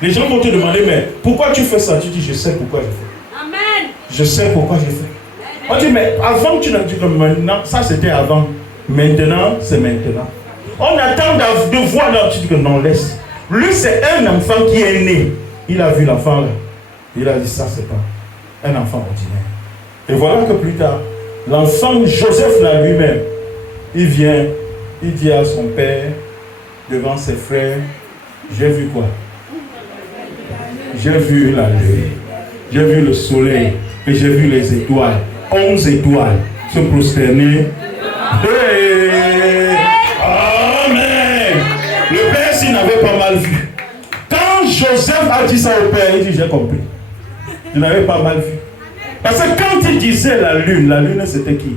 Les gens vont te demander, mais pourquoi tu fais ça? Tu dis, je sais pourquoi je fais. Amen. Je sais pourquoi je fais. On dit, mais avant tu n'as dit que maintenant, ça c'était avant. Maintenant, c'est maintenant. On attend de voir là, tu dis que non, laisse. Lui, c'est un enfant qui est né. Il a vu l'enfant là. Il a dit, ça c'est pas un enfant ordinaire. Et voilà que plus tard, l'enfant Joseph là lui-même, il vient, il dit à son père, devant ses frères, j'ai vu quoi? J'ai vu la lune, j'ai vu le soleil et j'ai vu les étoiles. 11 étoiles se prosterner. Hey! Amen! Le père s'il n'avait pas mal vu. Quand Joseph a dit ça au père, il dit j'ai compris. Il n'avait pas mal vu. Parce que quand il disait la lune c'était qui?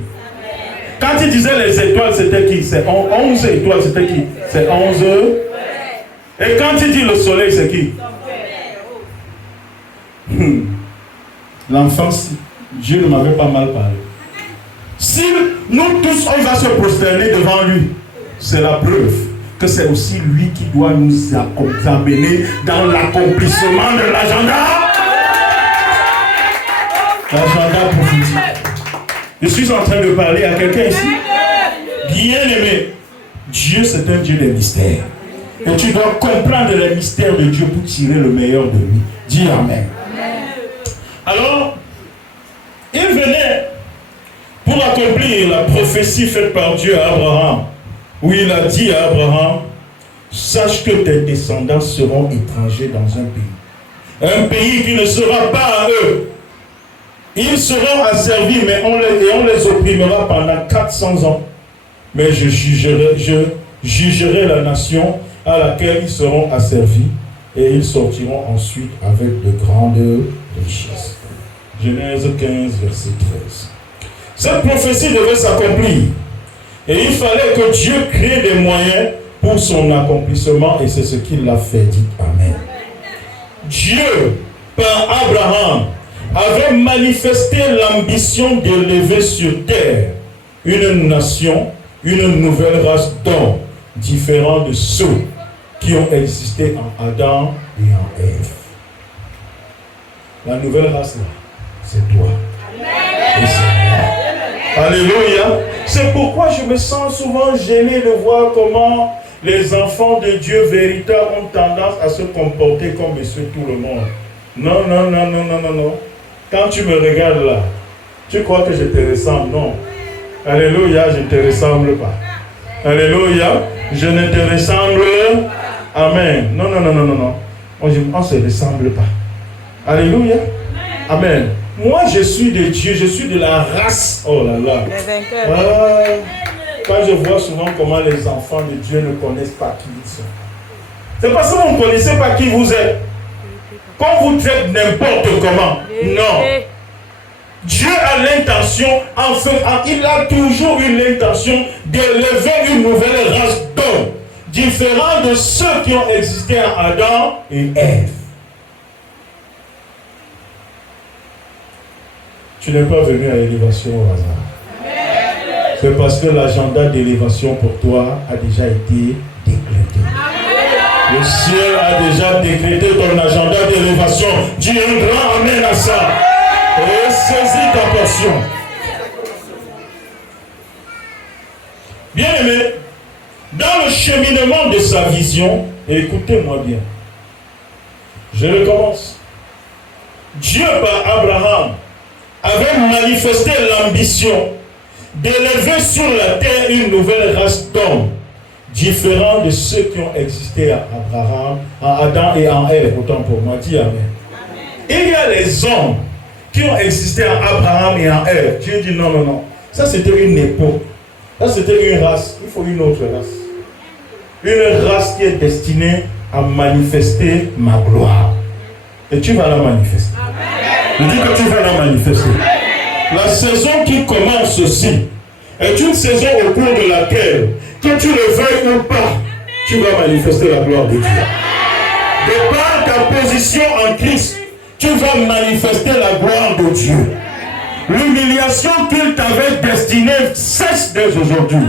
Quand il disait les étoiles, c'était qui? C'est 11 étoiles, c'était qui? C'est 11. Et quand il dit le soleil, c'est qui? L'enfant, Dieu ne m'avait pas mal parlé. Si nous tous, on va se prosterner devant lui, c'est la preuve que c'est aussi lui qui doit nous amener dans l'accomplissement de l'agenda. L'agenda prophétique. Je suis en train de parler à quelqu'un ici. Bien aimé, Dieu c'est un Dieu des mystères. Et tu dois comprendre les mystères de Dieu pour tirer le meilleur de lui. Dis Amen. Alors, il venait pour accomplir la prophétie faite par Dieu à Abraham, où il a dit à Abraham, sache que tes descendants seront étrangers dans un pays qui ne sera pas à eux. Ils seront asservis, mais on les opprimera pendant 400 ans. Mais je jugerai la nation à laquelle ils seront asservis, et ils sortiront ensuite avec de grandes richesses. Genèse 15, verset 13. Cette prophétie devait s'accomplir. Et il fallait que Dieu crée des moyens pour son accomplissement, et c'est ce qu'il a fait. Dites Amen. Dieu, par Abraham, avait manifesté l'ambition d'élever sur terre une nation, une nouvelle race d'hommes, différents de ceux qui ont existé en Adam et en Ève. La nouvelle race là, c'est toi. Et c'est moi. Alléluia. C'est pourquoi je me sens souvent gêné de voir comment les enfants de Dieu véritables ont tendance à se comporter comme monsieur tout le monde. Non, non, non, non, non, non, non. Quand tu me regardes là, tu crois que je te ressemble? Non. Alléluia, je ne te ressemble pas. Alléluia, je ne te ressemble. Amen. Non, non, non, non, non, non. On ne se ressemble pas. Alléluia. Amen. Moi, je suis de Dieu, je suis de la race. Oh là là. Quand je vois souvent comment les enfants de Dieu ne connaissent pas qui ils sont. C'est parce que vous ne connaissez pas qui vous êtes. Qu'on vous traite n'importe comment. Non. Dieu a l'intention, il a toujours eu l'intention d'élever une nouvelle race d'hommes, différents de ceux qui ont existé en Adam et Ève. Tu n'es pas venu à l'élévation au hasard. C'est parce que l'agenda d'élévation pour toi a déjà été décrété. Le ciel a déjà décrété ton agenda d'élévation. Dis un grand amen à ça. Et saisis ta portion. Bien aimé, dans le cheminement de sa vision, et écoutez-moi bien, je recommence. Dieu par Abraham avait manifesté l'ambition d'élever sur la terre une nouvelle race d'hommes, différents de ceux qui ont existé à Abraham, à Adam et en Ève. Autant pour moi, dis Amen. Il y a les hommes qui ont existé en Abraham et en Ève. Dieu dit non, non, non. Ça c'était une époque. Ça c'était une race. Il faut une autre race. Une race qui est destinée à manifester ma gloire. Et tu vas la manifester. Je dis que tu vas la manifester. La saison qui commence aussi est une saison au cours de laquelle, que tu le veuilles ou pas, tu vas manifester la gloire de Dieu. De par ta position en Christ, tu vas manifester la gloire de Dieu. L'humiliation qu'il t'avait destinée cesse dès aujourd'hui.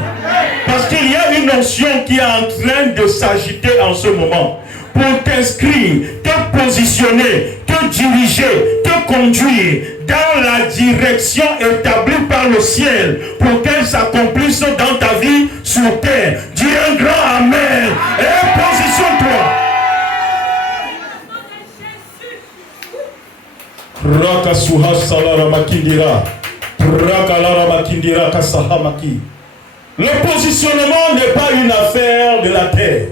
Parce qu'il y a une notion qui est en train de s'agiter en ce moment pour t'inscrire, te positionner, te diriger, te conduire dans la direction établie par le ciel pour qu'elle s'accomplisse dans ta vie sur terre. Dis un grand Amen et positionne-toi. Rakasuha salara makindira. Rakalara makindira kasahamaki. Le positionnement n'est pas une affaire de la terre.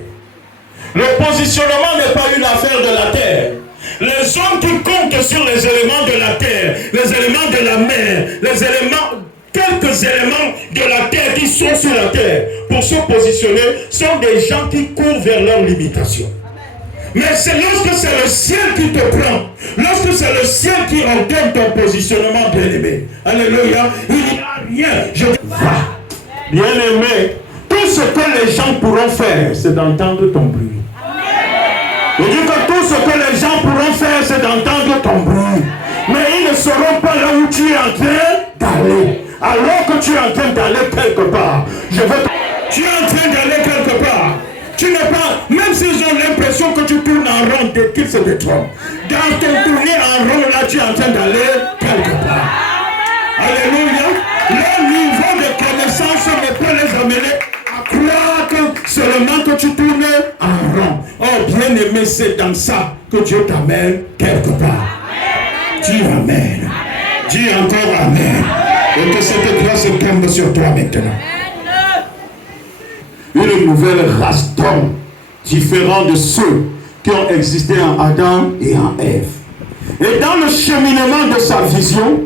Le positionnement n'est pas une affaire de la terre. Les hommes qui comptent sur les éléments de la terre, les éléments de la mer, les éléments, quelques éléments de la terre qui sont sur la terre pour se positionner, sont des gens qui courent vers leurs limitations. Mais c'est lorsque c'est le ciel qui te prend, lorsque c'est le ciel qui ordonne ton positionnement, bien-aimé. Alléluia. Il n'y a rien. Bien-aimé, tout ce que les gens pourront faire, c'est d'entendre ton bruit. Je dis que tout ce que les gens pourront faire, c'est d'entendre ton bruit. Mais ils ne sauront pas là où tu es en train d'aller. Alors que tu es en train d'aller quelque part. Tu es en train d'aller quelque part. Tu n'es pas, même s'ils ont l'impression que tu tournes en rond, qu'ils se détrompent. Dans ton tourner en rond, là, tu es en train d'aller quelque part. Alléluia. Le niveau de connaissance ne peut les amener à croire que seulement que tu tournes en rond. Oh, bien-aimé, c'est dans ça que Dieu t'amène quelque part. Dis Amen. Dis encore Amen. Et que cette grâce tombe sur toi maintenant. Une nouvelle race d'hommes, différente de ceux qui ont existé en Adam et en Ève. Et dans le cheminement de sa vision,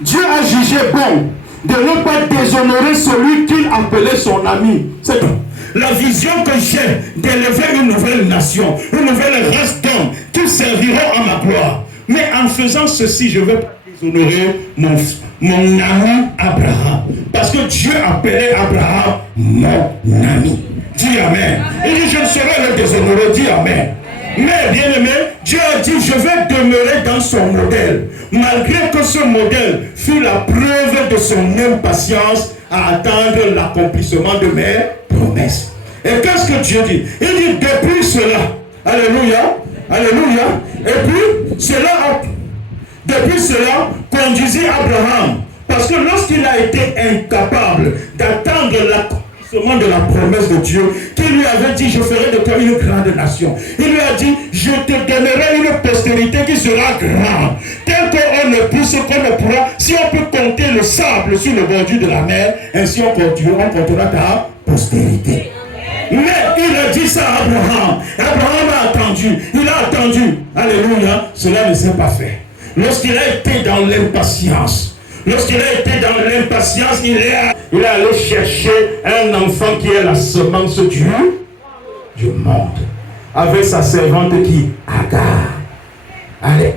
Dieu a jugé bon de ne pas déshonorer celui qu'il appelait son ami. C'est tout. La vision que j'ai d'élever une nouvelle nation, une nouvelle race d'hommes qui serviront à ma gloire. Mais en faisant ceci, je ne vais pas déshonorer mon ami Abraham. Parce que Dieu appelait Abraham mon ami. Dis Amen. Il dit, je ne saurais le déshonorer. Dis Amen. Mais bien aimé, Dieu a dit, je vais demeurer dans son modèle. Malgré que ce modèle fut la preuve de son impatience à attendre l'accomplissement de mes promesses. Et qu'est-ce que Dieu dit? Il dit, depuis cela, alléluia, alléluia, et puis depuis cela, conduisit Abraham. Parce que lorsqu'il a été incapable d'attendre l'accomplissement de la promesse de Dieu, qui lui avait dit, je ferai de toi une grande nation. Il lui a dit, je te donnerai une postérité qui sera grande. Tel qu'on ne puisse, qu'on ne pourra, si on peut compter le sable sur le bordure de la mer, ainsi on comptera ta postérité. Mais il a dit ça à Abraham. Abraham a attendu. Il a attendu. Alléluia. Cela ne s'est pas fait. Lorsqu'il a été dans l'impatience, il est allé chercher un enfant qui est la semence du monde. Avec sa servante qui? Agar. Allez.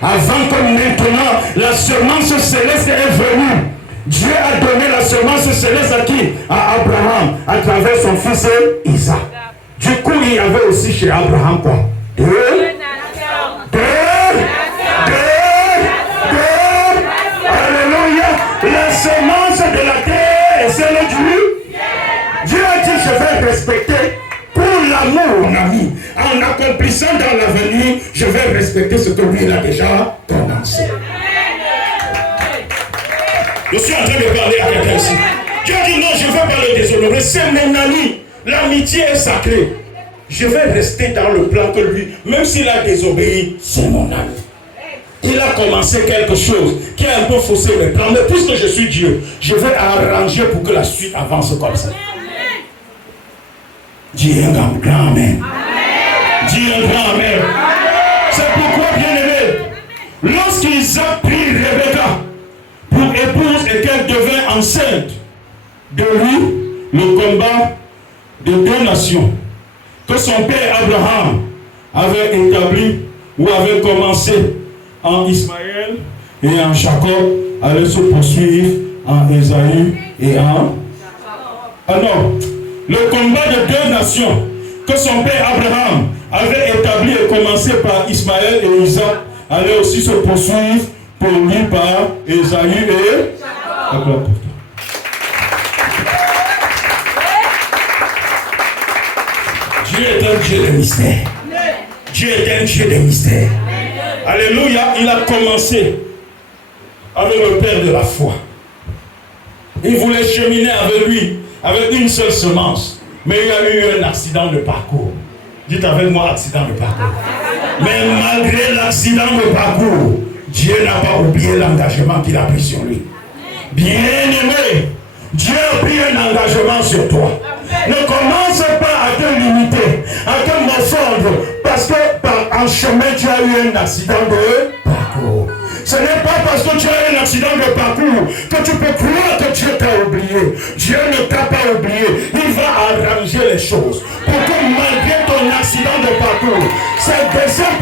Avant que maintenant la semence céleste est venue, Dieu a donné la semence céleste à qui? À Abraham, à travers son fils Isaac. Du coup, il y avait aussi chez Abraham quoi? Deux. Alléluia. La semence de la terre est celle du. Dieu a dit, je vais respecter pour l'amour, mon ami. En accomplissant dans l'avenir, je vais respecter ce que lui il a déjà commencé. Je suis en train de parler à quelqu'un ici. Dieu dit non, je ne vais pas le déshonorer. C'est mon ami. L'amitié est sacrée. Je vais rester dans le plan que lui, même s'il a désobéi, c'est mon ami. Il a commencé quelque chose qui a un peu faussé mes plans. Mais puisque je suis Dieu, je vais arranger pour que la suite avance comme ça. Dis un grand amen. Dis un grand amen. C'est pourquoi, bien aimé, lorsqu'Isaac prit Rebecca pour épouse et qu'elle devint enceinte de lui, le combat de deux nations que son père Abraham avait établi ou avait commencé en Ismaël et en Jacob allait se poursuivre en Ésaü et en... Ah non, le combat de deux nations que son père Abraham avait établi et commencé par Ismaël et Isaac allait aussi se poursuivre pour lui par Ésaü et Jacob. Dieu est un Dieu de mystère. Dieu est un Dieu de mystère. Alléluia. Il a commencé avec le père de la foi. Il voulait cheminer avec lui, avec une seule semence. Mais il y a eu un accident de parcours. Dites avec moi, accident de parcours. Mais malgré l'accident de parcours, Dieu n'a pas oublié l'engagement qu'il a pris sur lui. Bien-aimé, Dieu a pris un engagement sur toi. Ne commence pas à te limiter, à te morfondre, parce que en chemin tu as eu un accident de parcours. Ce n'est pas parce que tu as un accident de parcours que tu peux croire que Dieu t'a oublié. Dieu ne t'a pas oublié. Il va arranger les choses pour que malgré ton accident de parcours, cette descente